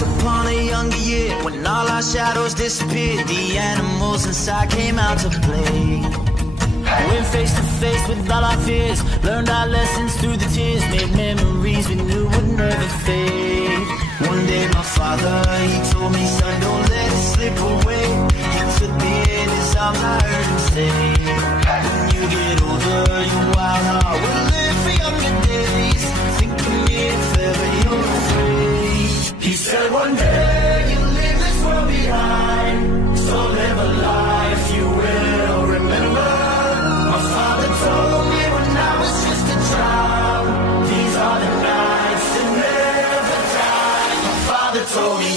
Once upon a younger year, when all our shadows disappeared, the animals inside came out to play. Went face to face with all our fears, learned our lessons through the tears, made memories we knew would never fade. One day my father, he told me, son, don't let it slip away. He took me in his arms, I heard him say, when you get older, your wild heart will live for younger days. Think of me if ever you're afraid. He said one day you'll leave this world behind, so live a life you will remember. My father told me when I was just a child, these are the nights that never die. My father told me